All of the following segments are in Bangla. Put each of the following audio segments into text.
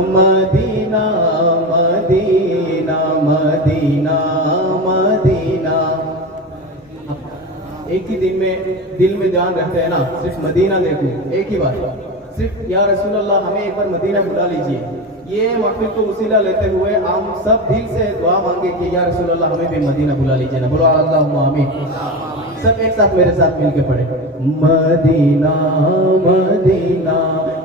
मदीना मदीना मदीना मदीना एक ही दिन में दिल में ध्यान रखते हैं ना सिर्फ मदीना देखो एक ही बात सिर्फ या रसूल अल्लाह हमें एक बार मदीना बुला लीजिए ये महफिल को वसीला लेते हुए हम सब दिल से दुआ मांगे कि या रसूल अल्लाह हमें भी मदीना बुला लीजिए ना बोलो अल्लाह आमीन सब एक साथ मेरे साथ मिलके पढ़े मदीना मदीना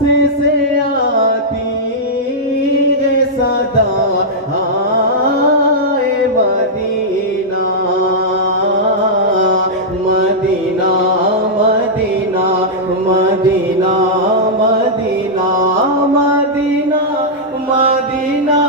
से आती है सदा आए मदीना मदीना मदीना मदीना मदीना मदीना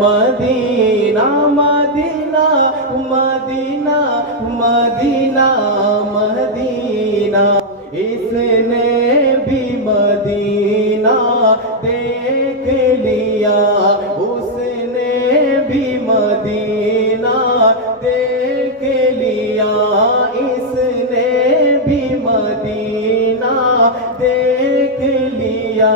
मदीना मदीना मदीना मदीना मदीना मदीना इसने देख लिया उसने भी मदीना देख लिया इसने भी मदीना देख लिया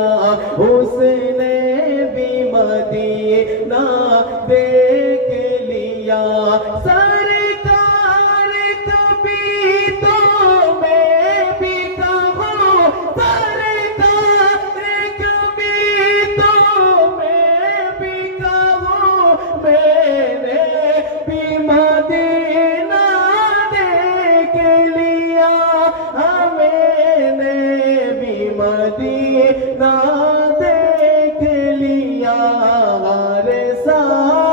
মদিনা দেখলিয়া রে সা